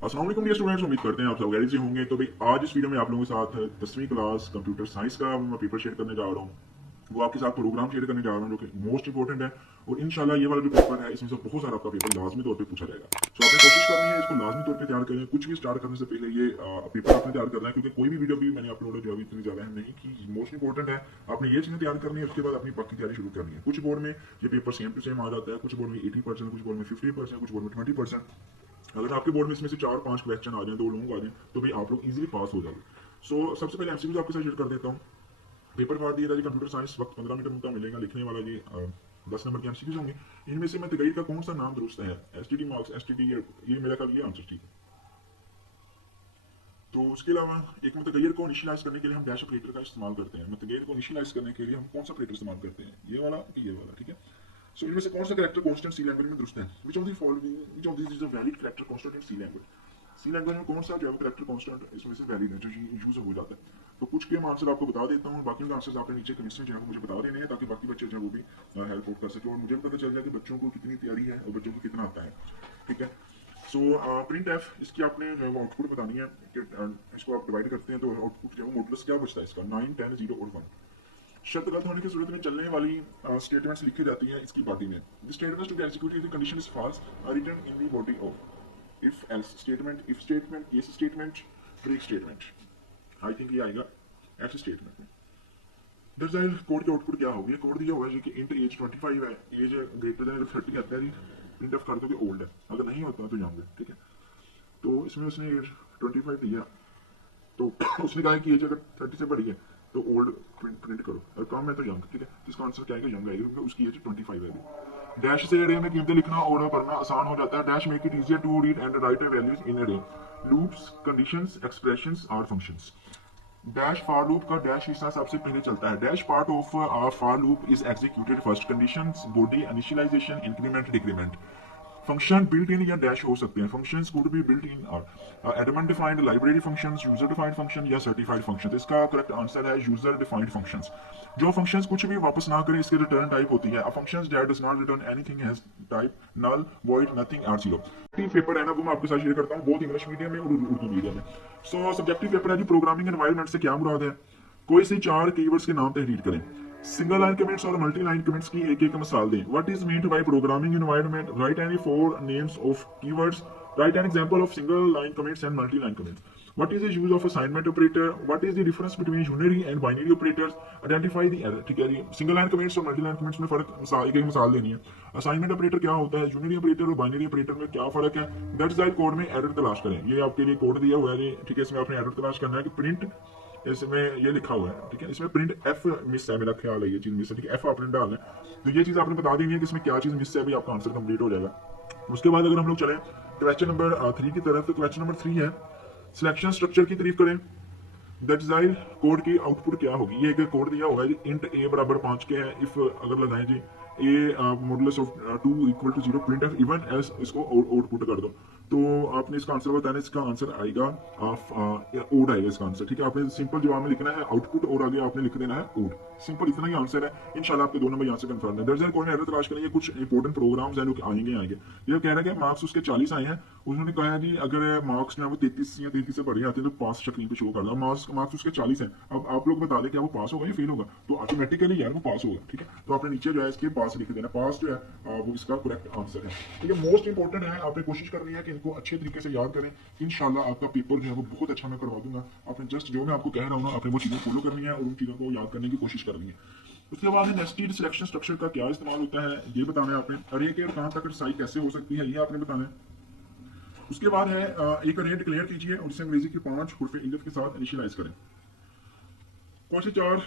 अस्सलाम वालेकुम dear students, उम्मीद करते हैं आप सब गैर से होंगे। तो भाई आज इस वीडियो में आप लोगों के साथ 10वीं क्लास कंप्यूटर साइंस का मैं पेपर शेयर करने जा रहा हूँ। वो आपके साथ प्रोग्राम शेयर करने जा रहा हूँ जो कि मोस्ट इंपॉर्टेंट है। और इंशाल्लाह ये वाला जो पेपर है इसमें से बहुत सारा आपका पेपर लाजमी तौर पे पूछा जाएगा। तो आपने कोशिश करनी है इसको लाजमी तौर पे तैयार करें। कुछ भी स्टार्ट करने से पहले ये पेपर आपने तैयार करना है, क्योंकि कोई भी वीडियो भी मैंने अपलोड जो अभी इतनी ज्यादा है नहीं कि मोस्ट इंपॉर्टेंट है। आपने ये चीजें तैयार करनी है, उसके बाद अपनी बाकी तैयारी शुरू करनी है। कुछ बोर्ड में ये पेपर सेम टू सेम आ जाता है, कुछ बोर्ड में 80%, कुछ बोर्ड में 50%, कुछ बोर्ड में 20%। अगर आपके बोर्ड में इसमें से 4-5 क्वेश्चन आ जाए, 2 लॉन्ग आ जाए, तो भाई आप लोग इजीली पास हो जाओगे। सबसे पहले एमसीक्यूज आपके साथ शेयर कर देता हूँ। पेपर पार्ट दिया था जी कंप्यूटर साइंस, वक्त 15 मिनट का मिलेगा। लिखने वाला जी 10 नंबर के एमसीक्यूज होंगे। इनमें से मैं तगई का कौन सा नाम दुरुस्त है, एसटीडी मार्क्स, एसटीडी, ये मेरा ख्याल ये आंसर ठीक है। तो उसके अलावा एक मुतगैर को इनिशियलाइज करने के लिए हम डैश ऑपरेटर का इस्तेमाल करते हैं। मुतगैर को इनिशियलाइज करने के लिए हम कौन सा ऑपरेटर इस्तेमाल करते हैं, ये वाला कि ये वाला, ठीक है। सो इनमें से कौन सा कैरेक्टर कांस्टेंट सी लैंग्वेज में दुरुस्त है? Which of the following, which of this is a valid character constant in C language? C language में कौन सा जो है कैरेक्टर कांस्टेंट इसमें से वैलिड है, जो यूज हो जाता है? तो कुछ के आंसर आपको बता देता हूँ, बाकी के आंसर्स आपने नीचे कमेंट्स में जो है मुझे बता देने हैं, ताकि बाकी बच्चे जो है वो भी हेल्प आउट कर सके और मुझे भी पता चल जाए कि बच्चों को कितनी तैयारी है और बच्चों को कितना आता है, ठीक है। सो प्रिंट एफ, इसकी आपने जो है वो आउटपुट बतानी है कि इसको आप डिवाइड करते हैं तो आउटपुट जो है मॉडुलस क्या बचता है इसका, 9, 10, 0 और 1। शर्त गलत होने की सूरत में चलने वाली स्टेटमेंट्स लिखी जाती हैं इसकी बॉडी में। The statements to be executed the condition is false are written in the body of if else statement, if statement, case statement, break statement. I think ये आएगा एल्स स्टेटमेंट में। दरअसल कोड की आउटपुट क्या होगी? Code दिया हुआ है जी कि इंट एज 25 है, एज ग्रेटर देन अगर 30 आता है जी, प्रिंट ऑफ कर दो कि ओल्ड है, अगर नहीं होता तो यंग है, ठीक है। तो इसमें उसने 25 दिया, तो उसने कहा कि एज अगर 30 से बड़ी है तो ओल्ड प्रिंट करो, और कम है तो यंग, ठीक है। तो इसका आंसर क्या है? यंग आएगा, क्योंकि उसकी एज 25 है अभी। डैश से अरे में कीमतें लिखना और पढ़ना आसान हो जाता है। Dash make it easier to read and write values in array, loops, conditions, expressions और फंक्शंस। डैश फॉर लूप का डैश हिस्सा सबसे पहले चलता है। Dash part of for loop is executed first, conditions, body, initialization, increment, decrement. Function built in या dash हो सकते हैं। Functions could be built in और एडमंड defined, library functions, user defined function या सर्टिफाइड फंक्शन। इसका करेक्ट आंसर है user defined functions. जो फंक्शंस कुछ भी वापस ना करे इसके रिटर्न टाइप होती है। Functions that does not return anything has type null, void, nothing और जीरो। पेपर है ना वो मैं आपके साथ शेयर करता हूँ, बहुत इंग्लिश मीडियम में और उर्दू मीडियम में। सब्जेक्टिव पेपर है जी। प्रोग्रामिंग एनवायरनमेंट से क्या मुराद है? कोई से 4 कीवर्ड्स के नाम तहरीर करें। सिंगल लाइन कमेंट्स और मल्टी लाइन कमेंट्स की एक एक मिसाल दें। What is meant by programming environment? Right any 4 names of keywords. Right an example of single line comments and multi line comments. What is the use of assignment operator? What is the difference between unary and binary operators? Identify the error, ठीक है जी। Single line comments और multi line comments में फर्क, मिसाल एक एक मिसाल देनी है। असाइनमेंट ऑपरेटर क्या होता है? यूनरी ऑपरेटर और बाइनरी ऑपरेटर में क्या फर्क है? दैट्स वाइल कोड में एरर तलाश करें। ये आपके लिए कोड दिया हुआ है, ठीक है। इसमें आपने एरर तलाश करना है कि प्रिंट, इसमें ये लिखा हुआ है, ठीक है। इसमें प्रिंट एफ मिस है, मेरा ख्याल है ये चीज मिस है, ठीक है। एफ आपने डालना है, तो ये चीज आपने बता देनी है कि इसमें क्या चीज मिस है, अभी आपका आंसर कंप्लीट हो जाएगा। उसके बाद अगर हम लोग चलें क्वेश्चन नंबर 3 की तरफ, तो क्वेश्चन नंबर 3 है सिलेक्शन स्ट्रक्चर की तारीफ करें। दैट्स कोड की आउटपुट क्या होगी? ये एक कोड दिया हुआ है जी, इंट ए बराबर 5 के है। इफ अगर लगाएं G A modulus of 2 equal to 0, print F even S, इसको आउटपुट कर दो। तो आपने इसका आंसर बताना है। इसका आंसर आएगा ओड आएगा इसका आंसर, ठीक है। आपने सिंपल जवाब में लिखना है आउटपुट और आगे आपने लिख देना है ओड। सिंपल इतना ही आंसर है। इंशाल्लाह आपके 2 नंबर यहाँ से कंफर्म है। दर्जन कोड में एरर तलाश करेंगे। कुछ इंपॉर्टेंट प्रोग्राम्स हैं जो आएंगे। ये कह रहा है कि मार्क्स उसके 40 आए हैं। उन्होंने कहा है जी अगर मार्क्स जो है वो 33 या 33 से बढ़े आते हैं तो पास स्क्रीन पे शो कर दो। मार्क्स उसके 40 है। अब आप लोग बता दें क्या वो पास होगा या फेल होगा? तो ऑटोमेटिकली यार वो पास होगा, ठीक है। तो आपने नीचे जो है इसके पास लिख देना। पास जो है वो इसका करेक्ट आंसर है, ठीक है। मोस्ट इंपॉर्टेंट है, आपने कोशिश करनी है कि इनको अच्छे तरीके से याद करें। इंशाल्लाह आपका पेपर जो है वो बहुत अच्छा मैं करवा दूंगा। आपने जस्ट जो मैं आपको कह रहा हूँ ना, आपने वो चीजें फॉलो करनी है और उन चीजों को याद करने की कोशिश करनी है। उसके बाद नेस्टेड सिलेक्शन स्ट्रक्चर का क्या इस्तेमाल होता है ये बताना है आपने। अरे के अरकान तक रसाई कैसे हो सकती है ये आपने बताना है। उसके बाद है एक अरे डिक्लेयर कीजिए और इसे अंग्रेजी के 5 हुर्फ इल्लत के साथ इनिशियलाइज करें। कौन से 4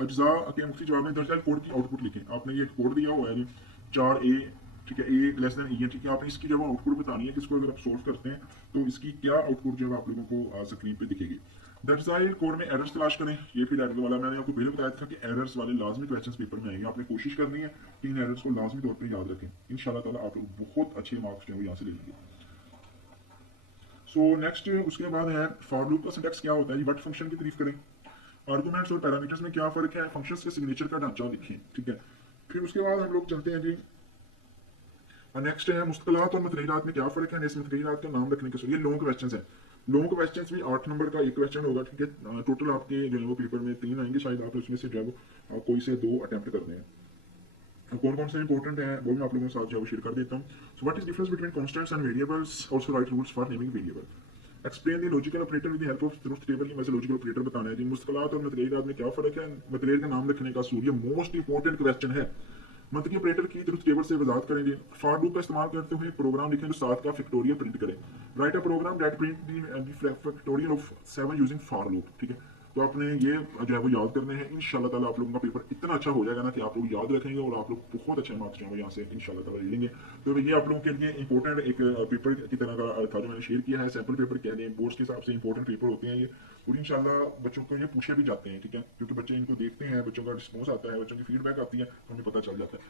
अज्जा के मुख्तलिफ जवाब में दर्ज कोड की आउटपुट लिखें। आपने ये कोड दिया हुआ है जी 4 ए, ठीक है, ए लेस देन ई, ठीक है। आपने इसकी जब आउटपुट बतानी है कि इसको अगर आप सोल्व करते हैं तो इसकी क्या आउटपुट जो है आप लोगों को स्क्रीन पे दिखेगी। दरअसल कोड में एरर्स तलाश करें। ये फिर एरर वाला मैंने आपको पहले बताया था कि एरर्स वाले लाजमी क्वेश्चंस पेपर में आएंगे। आपने कोशिश करनी है कि इन एरर्स को लाजमी तौर पर याद रखें। इंशाल्लाह ताला आप लोग बहुत अच्छे मार्क्स जो है यहाँ से ले लेंगे। नेक्स्ट उसके बाद है फॉर लूप का सिंटैक्स क्या होता है? व्हाट फंक्शन की तारीफ करें। आर्गुमेंट्स और पैरामीटर्स में क्या फर्क है? फंक्शंस के सिग्नेचर का ढांचा लिखें, ठीक है। फिर उसके बाद हम लोग चलते हैं जी नेक्स्ट है मुस्तकलात और मतगीरात में क्या फ़र्क है, इस मतगीरात का नाम रखने के ये लॉन्ग क्वेश्चन है। लॉन्ग क्वेश्चन भी 8 नंबर का एक क्वेश्चन होगा, ठीक है। टोटल आपके जो है वो पेपर में 3 आएंगे शायद, आप उसमें से जो है वो कोई से 2 अटेम्प्ट करने हैं। कौन कौन से इंपॉर्टेंट है वो मैं आप लोगों के साथ जो है शेयर कर देता हूँ। So what is difference between constants and variables, also right rules for naming variable. Explain the logical operator with the help of truth table. वैसे लॉजिकल ऑपरेटर बताना है जी। मुश्किलात और मतगीरात में क्या फर्क है, मतगीर का नाम रखने का असूल, ये मोस्ट इंपॉर्टेंट क्वेश्चन है। मंतकी ऑपरेटर की ट्रुथ टेबल से वजाहत करेंगे। फॉर लूप का इस्तेमाल करते हुए प्रोग्राम लिखें जो 7 का फैक्टोरियल प्रिंट करे। Write a program that print the factorial of 7 using for loop, ठीक है। तो आपने ये जो है वो याद करने हैं। इंशाल्लाह ताला आप लोगों का पेपर इतना अच्छा हो जाएगा ना कि आप लोग याद रखेंगे और आप लोग बहुत अच्छे मार्क्स जो है यहाँ से इंशाल्लाह ताला ले लेंगे। तो ये आप लोगों के लिए इंपॉर्टेंट एक पेपर की तरह का था जो मैंने शेयर किया है। सैम्पल पेपर कह दें, बोर्ड्स के हिसाब से इंपॉर्टेंट पेपर होते हैं ये, और इंशाल्लाह बच्चों को ये पूछे भी जाते हैं, ठीक है, क्योंकि बच्चे इनको देखते हैं, बच्चों का रिस्पॉन्स आता है, बच्चों की फीडबैक आती है, हमें पता चल जाता है।